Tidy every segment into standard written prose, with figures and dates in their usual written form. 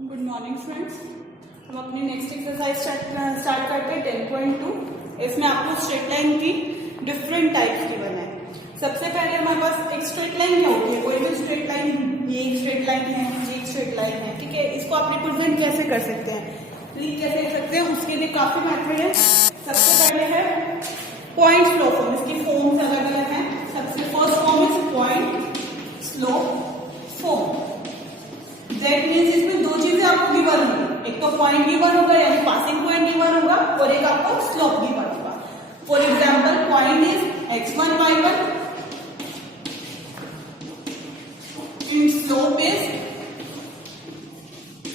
Good morning friends. हम अपनी next exercise start करते हैं 10.2। इसमें आपको स्ट्रेट लाइन की डिफरेंट टाइप्स गिवन है। सबसे पहले हमारे पास एक स्ट्रेट लाइन क्या होती है, कोई भी स्ट्रेट लाइन, ये एक स्ट्रेट लाइन है, ये एक स्ट्रेट लाइन है, ठीक है। इसको आप रिप्रेजेंट कैसे कर सकते हैं, रीड कैसे कर सकते हैं, उसके लिए काफी मेथड है। सबसे पहले है पॉइंट स्लो फॉर्म। इसकी फॉर्म्स अलग अलग है। सबसे first form is point slow form. That means इसमें दो चीजें आपको गिवन होंगी, एक तो पॉइंट गिवन होगा यानी पासिंग पॉइंट गिवन होगा और एक आपको स्लोप गिवन होगा। For example point is x1 y1 and slope is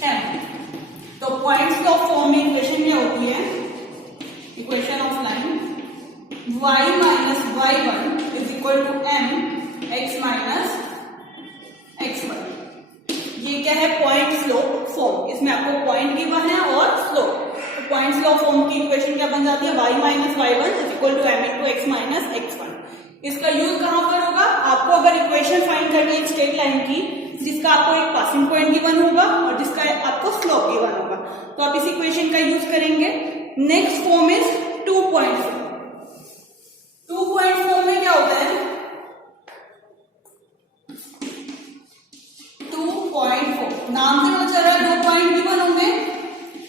m। तो पॉइंट स्लोप फॉर्म में इक्वेशन क्या होती है, equation of line y minus y1 is equal to m x minus x1। ये क्या है, पॉइंट स्लोप फॉर्म। इसमें आपको पॉइंट गिवन है और स्लोप। तो पॉइंट स्लोप फॉर्म की इक्वेशन क्या बन जाती है, y minus y1 is equal to m into x minus x1। इसका यूज कहां पर होगा, आपको अगर इक्वेशन फाइंड करनी है स्ट्रेट लाइन की जिसका आपको एक पासिंग पॉइंट गिवन होगा और जिसका आपको स्लोप गिवन होगा, तो आप इस इक्वेशन का यूज करेंगे। Next form is 2 point form. 2 point form में क्या होता है, 2.4 नाम से पता चल रहा है 2 पॉइंट गिवन होंगे,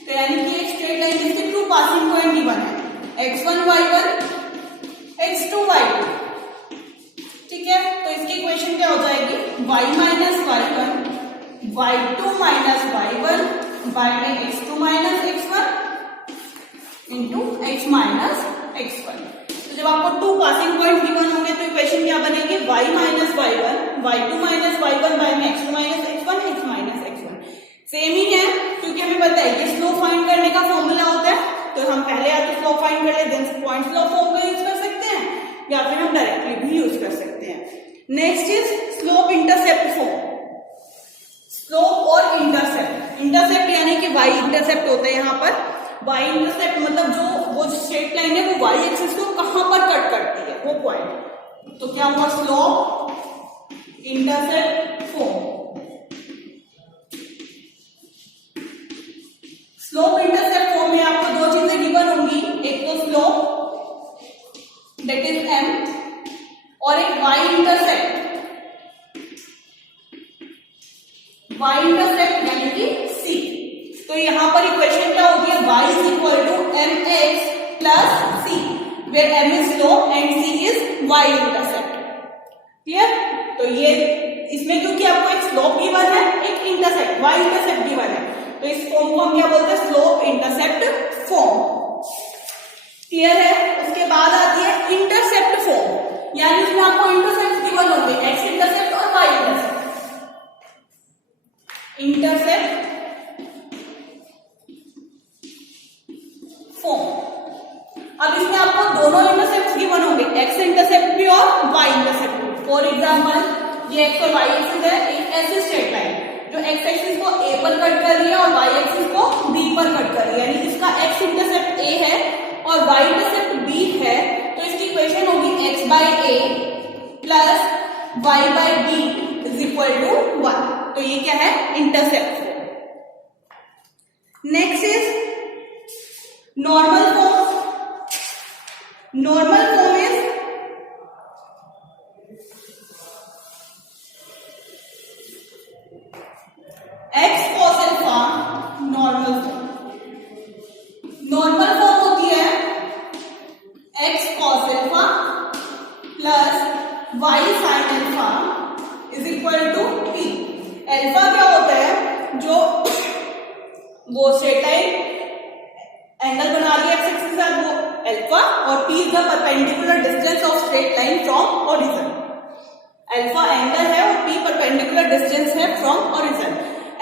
तो यानी कि एक स्ट्रेट लाइन जिसके 2 पासिंग पॉइंट गिवन है, x1 y1 x2 y2, ठीक है। तो इसकी इक्वेशन क्या हो जाएगी, y minus y1 y2 minus y1 by में x2 minus x1 into x minus x1। तो जब आपको 2 पासिंग पॉइंट गिवन होंगे तो इक्वेशन क्या बनेगी, y minus y1 y2 minus y1 by में x2 minus x1 x minus x1। Same ही है क्योंकि हमें पता है ये स्लोप फाइंड करने का फॉर्मूला होता है, तो हम पहले या तो स्लोप फाइंड कर ले देन पॉइंट स्लोप फॉर्म का यूज कर सकते हैं या फिर हम डायरेक्टली भी यूज कर सकते हैं। Next is slope intercept form. Slope और इंटरसेप्ट, इंटरसेप्ट यानी कि y इंटरसेप्ट होता है यहाँ पर। y इंटरसेप्ट मतलब जो वो स्ट्रेट लाइन है वो y एक्सिस को कहां पर कट करती है, वो पॉइंट। तो क्या हुआ, slope intercept form. Slope intercept form में आपको दो चीजें गिवन होंगी, एक तो स्लोप दैट इज m और एक y इंटरसेप्ट। y इंटरसेप्ट यानी कि c। तो यहां पर इक्वेशन क्या होगी, y is equal to mx plus c, where m is slope and c is y intercept. Clear. तो ये इसमें क्योंकि आपको एक स्लोप गिवन है, एक इंटरसेप्ट y इंटरसेप्ट गिवन है, तो इस फॉर्म को हम क्या बोलते हैं, स्लोप इंटरसेप्ट फॉर्म। क्लियर है। उसके बाद आती है इंटरसेप्ट फॉर्म, यानी इसमें आपको इंटरसेप्ट गिवन होंगे, x इंटरसेप्ट और y इंटरसेप्ट। इंटरसेप्ट फॉर्म, अब इसमें आपको दोनों इंटरसेप्ट गिवन होंगे, x इंटरसेप्ट भी और y इंटरसेप्ट भी। फॉर एग्जांपल ये x और y एक्सिस है, एक ऐसी स्ट्रेट लाइन जो x एक्सिस को a पर कट कर रही है और y एक्सिस को b पर कट कर रही है, यानी इसका x इंटरसेप्ट a है और y इंटरसेप्ट b है, तो इसकी इक्वेशन होगी x by a plus y by b is equal to 1। तो ये क्या है, intercept form. Next is normal form. Normal form is x cos alpha normal form. Normal form होती है x cos alpha plus y sin alpha is equal to p। Alpha क्या होता है, जो वो स्ट्रेट लाइन एंगल बना रही है एक्स एक्सिस के साथ, वो अल्फा, और p is the perpendicular distance of straight line from origin. Alpha angle है और p परपेंडिकुलर डिस्टेंस है from origin.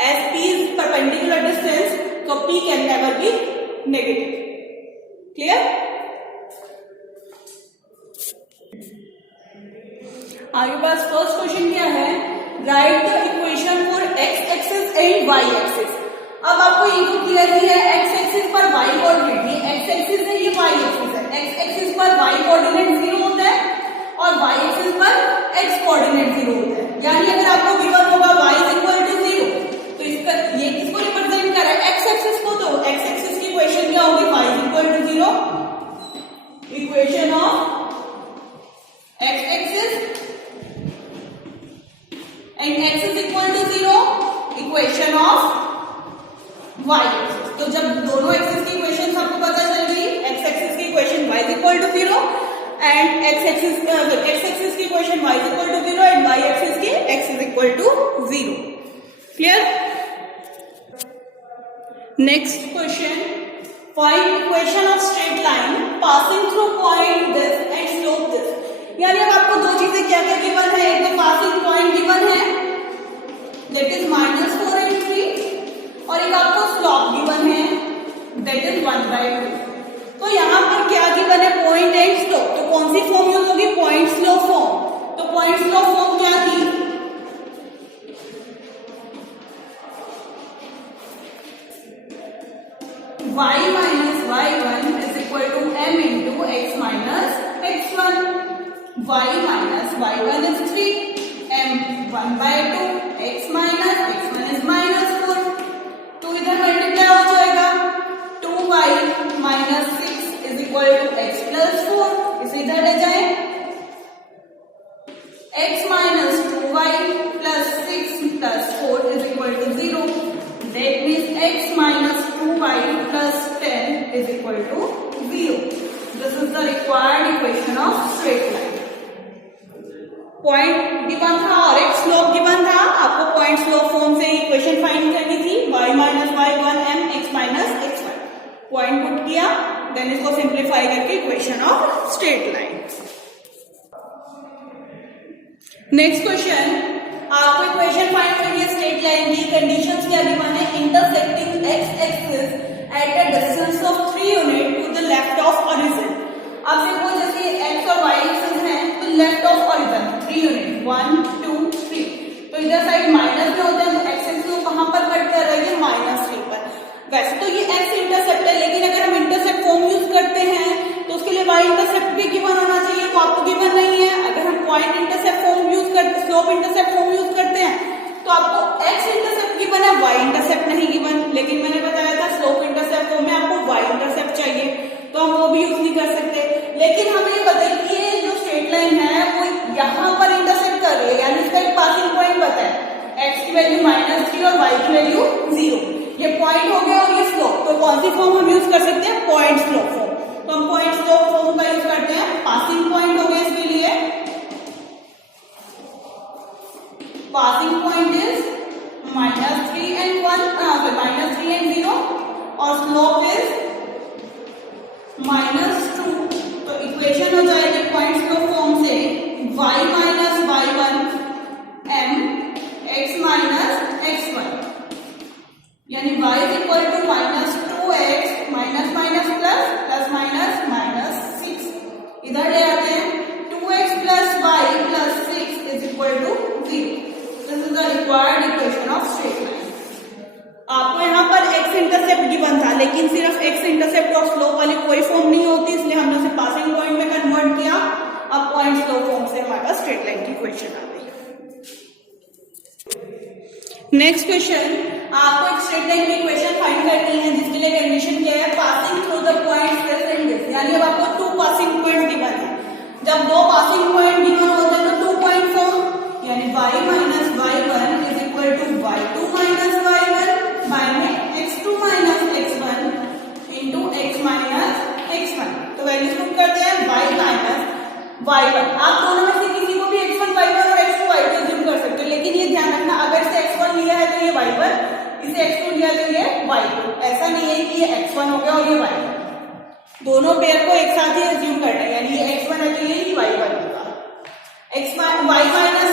As p is perpendicular distance, so p can never be negative. Clear? आगे पास first question क्या है, right the equation for x axis and y axis. अब आपको ये तो क्लियर ही है, x एक्सिस पर y कोऑर्डिनेट, ये x एक्सिस है, ये y एक्सिस है। x एक्सिस पर y कोऑर्डिनेट 0 होता है और y एक्सिस पर x कोऑर्डिनेट 0 होता है, यानी अगर आपको गिवन होगा y इज इक्वल टू 0, तो इसका ये किसको रिप्रेजेंट वाई एक्सिस। तो जब दोनों एक्सिस की इक्वेशन आपको पता चल गई, एक्स एक्सिस की equation y is equal to 0 and x axis की equation y is equal to 0 and y axis की x is equal to 0। Clear? Next question, find equation of straight line passing through point this and slope this. यानी अब आपको दो चीजें क्या क्या given है, एक तो पासिंग पॉइंट गिवन है दैट इज -4 and 3 और एक आपको स्लोप गिवन है दैट इज 1/2। तो यहाँ पर क्या गिवन है, पॉइंट एंड स्लोप। तो कौन सी फॉर्म यूज होगी, पॉइंट स्लोप फॉर्म। तो पॉइंट स्लोप फॉर्म क्या थी, y minus y1 is equal to m into x minus x1। y minus y1 is 3, m 1/2, x minus x1 is -4। तो इधर multiply हो जाएगा, 2y minus 6 is equal to x plus 4। इसे इधर ले जाए, x minus 2y plus 6 plus 4 is equal to 0। That means x minus 2y plus 10 is equal to 0. This is the required equation of straight line. Point given था और एक slope given था, आपको point slope form से equation find करनी थी, y minus y1 m x minus x1। Point put किया, then इसको सिंप्लीफाई करके equation of straight line. Next question, आपको इक्वेशन फाइंड करनी है स्ट्रेट लाइन की। कंडीशंस क्या गिवन है, intersecting x axis at a distance of 3 unit to the left of origin. अब देखो जैसे एक्स और वाई एक्सिस हैं तो लेफ्ट ऑफ ओरिजिन 3 यूनिट 1 2 3, तो इधर साइड माइनस में होता है तो एक्स एक्सिस को कहां पर कट कर रही है, -3 पर। वैसे तो ये एक्स इंटरसेप्ट है, लेकिन अगर हम इंटरसेप्ट फॉर्म यूज करते हैं तो उसके लिए वाई इंटरसेप्ट भी गिवन होना चाहिए, वो आपको गिवन नहीं है। अगर हम पॉइंट इंटरसेप्ट फॉर्म यूज करते, स्लोप इंटरसेप्ट फॉर्म यूज करते हैं तो आपको एक्स इंटरसेप्ट गिवन है, वाई इंटरसेप्ट नहीं गिवन। लेकिन मैंने बताया था स्लोप इंटरसेप्ट फॉर्म में आपको वाई इंटरसेप्ट चाहिए, तो हम वो भी यूज नहीं कर सकते। लेकिन हमें ये बताइए कि ये जो स्ट्रेट लाइन है वो यहाँ पर इंटरसेप्ट कर रही है, यानी इसका एक पासिंग पॉइंट बताए, एक्स की वैल्यू -3 और वाई की वैल्यू 0। ये पॉइंट हो गया और ये स्लोप। तो कौन सी फॉर्म हम यूज कर सकते हैं, पॉइंट स्लोप फॉर्म। तो हम पॉइंट स्लोप फॉर्म का यूज करते हैं, पासिंग पॉइंट हो गया इसके लिए, passing point is -3 and 1 -3 and 0 और स्लोप इज -2। तो इक्वेशन हो जाएगी पॉइंट स्लोप फॉर्म से y minus y1 m x minus x1, यानी y is equal to -2x minus minus plus minus -6। इधर ले आते हैं 2x plus y plus 6 is equal to 0। This is the required equation of straight line। आपको यहाँ पर x intercept given था, लेकिन सिर्फ x इंटरसेप्ट और स्लोप वाली कोई फॉर्म नहीं होती, इसलिए हमने उसे पासिंग पॉइंट में कन्वर्ट किया। अब पॉइंट स्लोप फॉर्म से हमारे पास स्ट्रेट लाइन की इक्वेशन आ गई। नेक्स्ट क्वेश्चन, आपको एक स्ट्रेट लाइन की इक्वेशन फाइंड करनी है, जिसके लिए कंडीशन क्या है, passing through the point this and this. यानी अब आपको 2 पासिंग पॉइंट गिवन है। जब 2 पासिंग पॉइंट गिवन होते हैं तो 2 पॉइंट फॉर्म, यानी y minus y1 is equal to y2 minus y1 minus x2 minus x1 into x minus x1। तो वैल्यूज पुट करते हैं y minus y1। आप दोनों में से किसी को भी x1 y1 और x2 y2 अज्यूम कर सकते हो, लेकिन ये ध्यान रखना, अगर इसे x1 लिया है तो ये y1, इसे x2 लिया तो ये y2। ऐसा नहीं है कि ये x1 हो गया और ये y1। दोनों पेयर को एक साथ ही अज्यूम करना है, यानी ये x1 है तो ये y1 होगा। y minus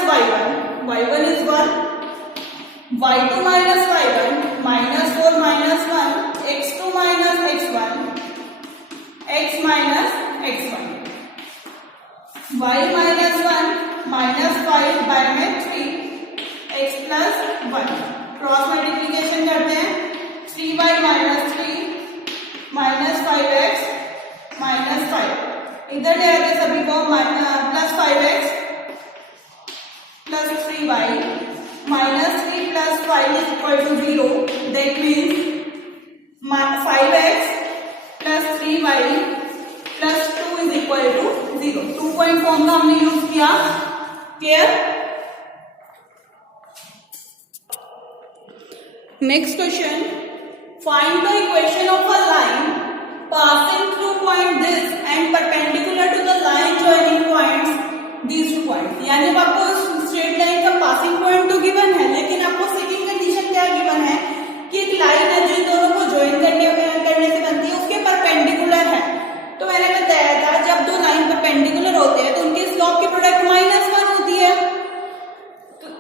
y1 is 1, y2 minus y1 -4 minus 1, x2 minus x1, x minus x1, y minus 1 minus 5 by में 3, x plus 1। क्रॉस मल्टीप्लीकेशन करते हैं, 3y minus 3 minus 5x minus 5। इधर ले आते सभी को, plus 5x plus 3y minus 3 plus 5 is equal to 0। That means 5x plus 3y plus 2 is equal to 0। 2 point form का हमने यूज किया। Clear? Next question, find the equation of a line passing through point this and perpendicular to the line joining points these two points। यानी अब आपको straight line का passing point तो given है, लेकिन आपको सेकंड कंडीशन क्या गिवन है कि एक लाइन है जो इन दोनों को ज्वाइन करने से बनती है, उसके परपेंडिकुलर है। तो मैंने बताया था जब दो लाइन परपेंडिकुलर होते हैं तो उनके स्लोप की प्रोडक्ट -1 होती है। तो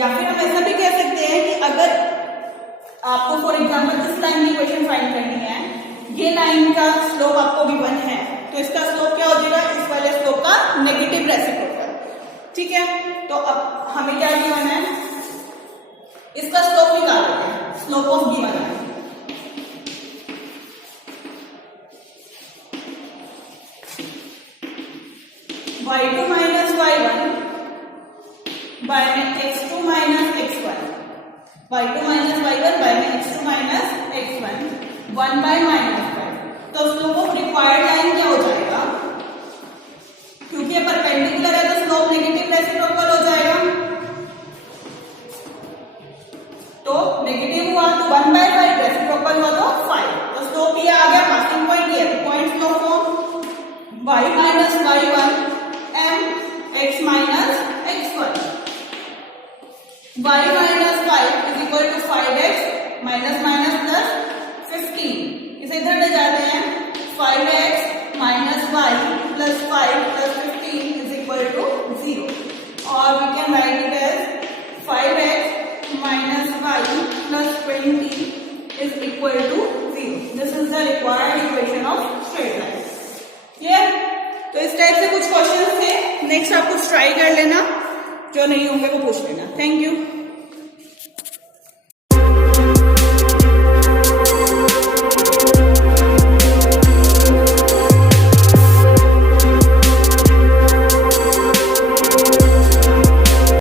या फिर हम ऐसा भी कह सकते हैं कि अगर आपको फॉर एग्जाम्पल इस लाइन की इक्वेशन फाइंड करनी है, ये लाइन का स्लोप आपको गिवन है, तो इसका स्लोप क्या हो जाएगा, इस वाले स्लोप का नेगेटिव रेसिप्रोकल। ठीक है, तो अब हमें क्या गिवन है, इसका स्लोप निकालते हैं। स्लोप ऑफ गिवन है y2 minus y1 by में x2 minus x1, y2 minus y1 by में x2 minus x1 1 by -5। तो स्लोप ऑफ रिक्वायर्ड लाइन क्या हो जाएगा, क्योंकि ये परपेंडिकुलर है तो स्लोप नेगेटिव रेसिप्रोकल हो जाएगा। तो नेगेटिव हुआ तो 1/5, रेसिप्रोकल हुआ तो 5। तो स्लोप ये आ गया, पासिंग पॉइंट ये, point slope form y minus y1 m x minus x1, y minus 5 is equal to 5x minus minus plus 15। इसे इधर ले जाते हैं, 5x minus y plus 5 plus 15 is equal to 0, और we can write it as 5x minus y plus 20 is equal to 0। This is the required equation of straight line। Clear? तो इस type से कुछ क्वेश्चंस थे, next आप कुछ try कर लेना, जो नहीं होंगे वो पूछ लेना। Thank you.